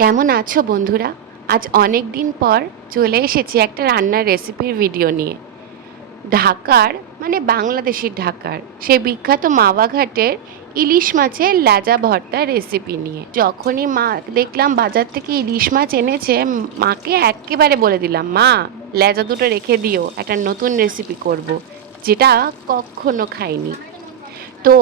কেমন আছো বন্ধুরা? আজ অনেক দিন পর চলে এসেছি একটা রান্নার রেসিপির ভিডিও নিয়ে। ঢাকার বাংলাদেশের ঢাকার সেই বিখ্যাত মাওয়া ঘাটের ইলিশ মাছের ল্যাজা ভর্তার রেসিপি নিয়ে। যখনই মা দেখলাম বাজার থেকে ইলিশ মাছ এনেছে, মাকে একেবারে বলে দিলাম, মা ল্যাজা দুটো রেখে দিও, একটা নতুন রেসিপি করব, যেটা কখনো খাইনি। তো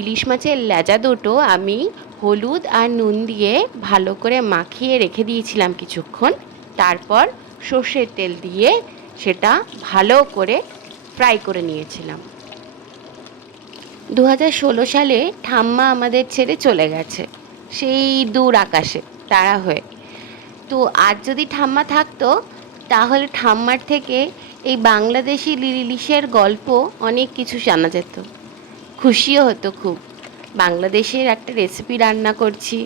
ইলিশ মাছের ল্যাজা দুটো আমি হলুদ আর নুন দিয়ে ভালো করে মাখিয়ে রেখে দিয়েছিলাম কিছুক্ষণ। তারপর সর্ষের তেল দিয়ে সেটা ভালো করে ফ্রাই করে নিয়েছিলাম। 2016 সালে ঠাম্মা আমাদের ছেড়ে চলে গেছে, সেই দূর আকাশে তারা হয়ে। তো আজ যদি ঠাম্মা থাকতো, তাহলে ঠাম্মার থেকে এই বাংলাদেশি ইলিশের গল্প অনেক কিছু জানা যেত, খুশিও হতো খুব। বাংলাদেশের একটা রেসিপি রান্না করছি।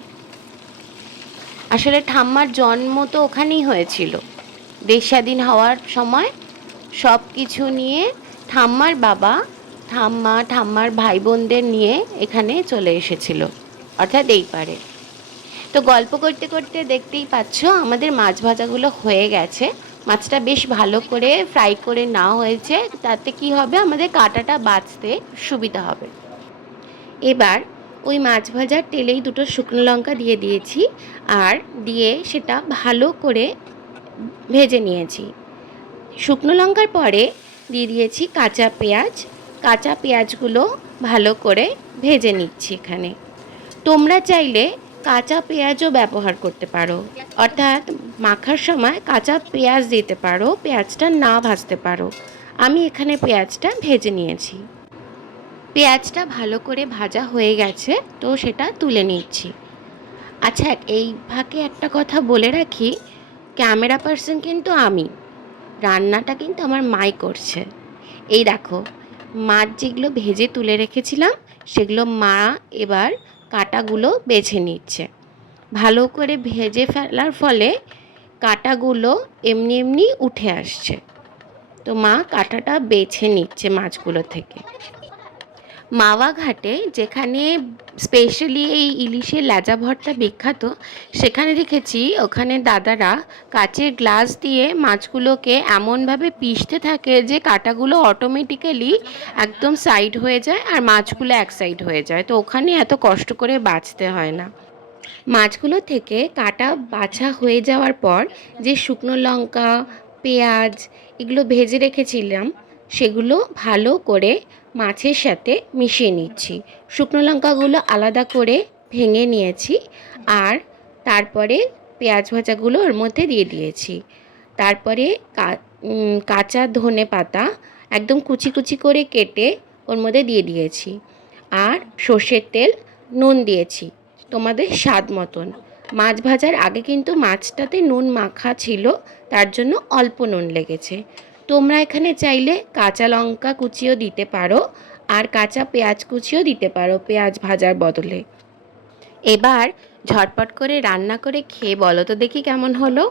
আসলে ঠাম্মার জন্ম তো ওখানেই হয়েছিল। দেশ স্বাধীন হওয়ার সময় সব কিছু নিয়ে ঠাম্মার বাবা, ঠাম্মার ভাই বোনদের নিয়ে এখানে চলে এসেছিল, অর্থাৎ এই পারে। তো গল্প করতে করতে দেখতেই পাচ্ছ আমাদের মাছ ভাজাগুলো হয়ে গেছে। মাছটা বেশ ভালো করে ফ্রাই করে নেওয়া হয়েছে, তাতে কি হবে, আমাদের কাঁটাটা বাছতে সুবিধা হবে। এবার ওই মাছ ভাজার তেলেই দুটো শুকনো লঙ্কা দিয়ে দিয়েছি, আর দিয়ে সেটা ভালো করে ভেজে নিয়েছি। শুকনো লঙ্কার পরে দিয়ে দিয়েছি কাঁচা পেঁয়াজ। কাঁচা পেঁয়াজগুলো ভালো করে ভেজে নিচ্ছি এখানে। তোমরা চাইলে কাঁচা পেঁয়াজও ব্যবহার করতে পারো, অর্থাৎ মাখার সময় কাঁচা পেঁয়াজ দিতে পারো, পেঁয়াজটা না ভাজতে পারো। আমি এখানে পেঁয়াজটা ভেজে নিয়েছি। পেঁয়াজটা ভালো করে ভাজা হয়ে গেছে, তো সেটা তুলে নিচ্ছি। আচ্ছা, এই ফাঁকে একটা কথা বলে রাখি, ক্যামেরা পার্সন কিন্তু আমি, রান্নাটা কিন্তু আমার মাই করছে। এই দেখো, মাছ যেগুলো ভেজে তুলে রেখেছিলাম সেগুলো মা এবার কাঁটাগুলো বেছে নিচ্ছে। ভালো করে ভেজে ফেলার ফলে কাঁটাগুলো এমনি এমনি উঠে আসছে। তো মা কাঁটাটা বেছে নিচ্ছে মাছগুলো থেকে। মাওয়া ঘাটে যেখানে স্পেশালি এই ইলিশের ল্যাজা ভর্তা বিখ্যাত, সেখানে দেখেছি ওখানে দাদারা কাচের গ্লাস দিয়ে মাছগুলোকে এমনভাবে পিষতে থাকে যে কাঁটাগুলো অটোমেটিক্যালি একদম সাইড হয়ে যায় আর মাছগুলো এক সাইড হয়ে যায়। তো ওখানে এত কষ্ট করে বাছতে হয় না। মাছগুলো থেকে কাঁটা বাছা হয়ে যাওয়ার পর যে শুকনো লঙ্কা, পেঁয়াজ এগুলো ভেজে রেখেছিলাম, সেগুলো ভালো করে মাছের সাথে মিশিয়ে নিচ্ছি। শুকনো লঙ্কাগুলো আলাদা করে ভেঙে নিয়েছি, আর তারপরে পেঁয়াজ ভাজাগুলো ওর মধ্যে দিয়ে দিয়েছি। তারপরে কাঁচা ধনে পাতা একদম কুচি কুচি করে কেটে ওর মধ্যে দিয়ে দিয়েছি, আর সর্ষের তেল, নুন দিয়েছি তোমাদের স্বাদ মতন। মাছ ভাজার আগে কিন্তু মাছটাতে নুন মাখা ছিল, তার জন্য অল্প নুন লেগেছে। তোমরা এখানে চাইলে কাঁচা লঙ্কা কুচিও দিতে পারো, আর কাঁচা পেঁয়াজ কুচিও দিতে পারো পেঁয়াজ ভাজার বদলে। এবার ঝটপট করে রান্না করে খেয়ে বলো তো দেখি কেমন হলো।